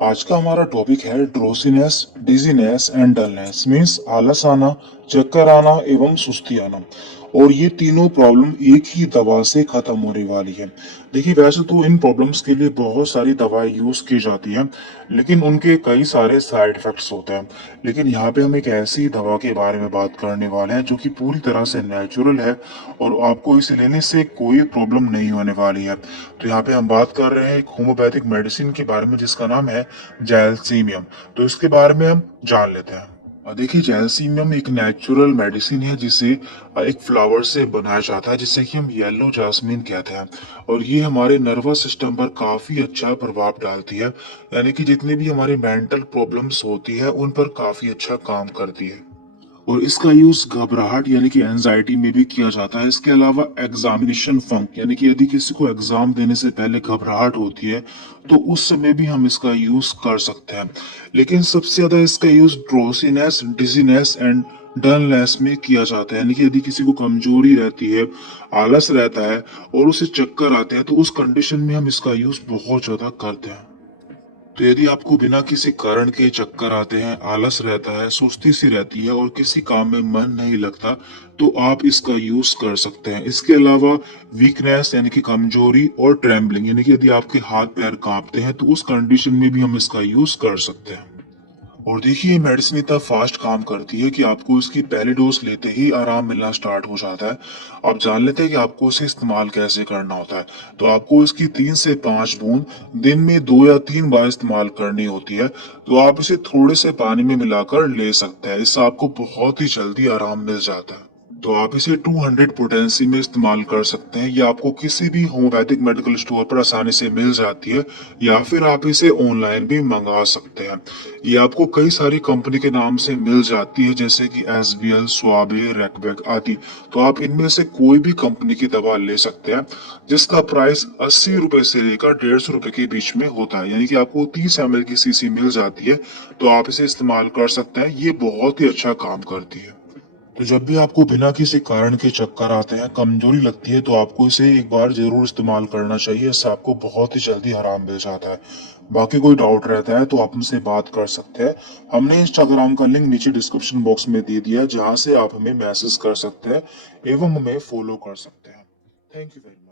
आज का हमारा टॉपिक है ड्रोसीनेस, डिजीनेस एंड डलनेस मीन्स आलस आना, चक्कर आना एवं सुस्ती आना। और ये तीनों प्रॉब्लम एक ही दवा से खत्म होने वाली है। देखिए, वैसे तो इन प्रॉब्लम्स के लिए बहुत सारी दवाएं यूज की जाती हैं, लेकिन उनके कई सारे साइड इफेक्ट्स होते हैं। लेकिन यहाँ पे हम एक ऐसी दवा के बारे में बात करने वाले हैं जो कि पूरी तरह से नेचुरल है और आपको इसे लेने से कोई प्रॉब्लम नहीं होने वाली है। तो यहाँ पे हम बात कर रहे हैं एक होम्योपैथिक मेडिसिन के बारे में जिसका नाम है जैलसीमियम। तो इसके बारे में हम जान लेते हैं। देखिए, जैलसीमियम एक नेचुरल मेडिसिन है जिसे एक फ्लावर से बनाया जाता है जिसे कि हम येलो जास्मिन कहते हैं। और ये हमारे नर्वस सिस्टम पर काफी अच्छा प्रभाव डालती है, यानी कि जितनी भी हमारी मेंटल प्रॉब्लम्स होती है उन पर काफी अच्छा काम करती है। और इसका यूज घबराहट यानी कि एंजाइटी में भी किया जाता है। इसके अलावा एग्जामिनेशन फंक यानी कि यदि किसी को एग्जाम देने से पहले घबराहट होती है तो उस समय भी हम इसका यूज कर सकते हैं। लेकिन सबसे ज्यादा इसका यूज ड्रोसीनेस, डिजीनेस एंड डलनेस में किया जाता है, यानी कि यदि किसी को कमजोरी रहती है, आलस रहता है और उसे चक्कर आते हैं तो उस कंडीशन में हम इसका यूज बहुत ज्यादा करते हैं। तो यदि आपको बिना किसी कारण के चक्कर आते हैं, आलस रहता है, सुस्ती सी रहती है और किसी काम में मन नहीं लगता, तो आप इसका यूज कर सकते हैं। इसके अलावा वीकनेस यानी कि कमजोरी और ट्रेम्बलिंग यानी कि यदि आपके हाथ पैर कांपते हैं तो उस कंडीशन में भी हम इसका यूज कर सकते हैं। और देखिए, ये मेडिसिन इतना फास्ट काम करती है कि आपको इसकी पहली डोज लेते ही आराम मिलना स्टार्ट हो जाता है। अब जान लेते हैं कि आपको इसे इस्तेमाल कैसे करना होता है। तो आपको इसकी 3 से 5 बूंद दिन में 2 या 3 बार इस्तेमाल करनी होती है। तो आप इसे थोड़े से पानी में मिलाकर ले सकते हैं, इससे आपको बहुत ही जल्दी आराम मिल जाता है। तो आप इसे 200 पोटेंसी में इस्तेमाल कर सकते हैं। ये आपको किसी भी होम्योपैथिक मेडिकल स्टोर पर आसानी से मिल जाती है, या फिर आप इसे ऑनलाइन भी मंगा सकते हैं। ये आपको कई सारी कंपनी के नाम से मिल जाती है, जैसे कि एसबीएल, स्वाबे, रैकबैक आदि। तो आप इनमें से कोई भी कंपनी की दवा ले सकते हैं, जिसका प्राइस 80 रुपए से लेकर 150 रुपए के बीच में होता है, यानी कि आपको 30 ml की शीशी मिल जाती है। तो आप इसे इस्तेमाल कर सकते हैं, ये बहुत ही अच्छा काम करती है। तो जब भी आपको बिना किसी कारण के चक्कर आते हैं, कमजोरी लगती है, तो आपको इसे एक बार जरूर इस्तेमाल करना चाहिए। इससे आपको बहुत ही जल्दी आराम मिल जाता है। बाकी कोई डाउट रहता है तो आप हमसे बात कर सकते हैं। हमने इंस्टाग्राम का लिंक नीचे डिस्क्रिप्शन बॉक्स में दे दिया है, जहां से आप हमें मैसेज कर सकते हैं एवं हमें फॉलो कर सकते हैं। Thank you very much.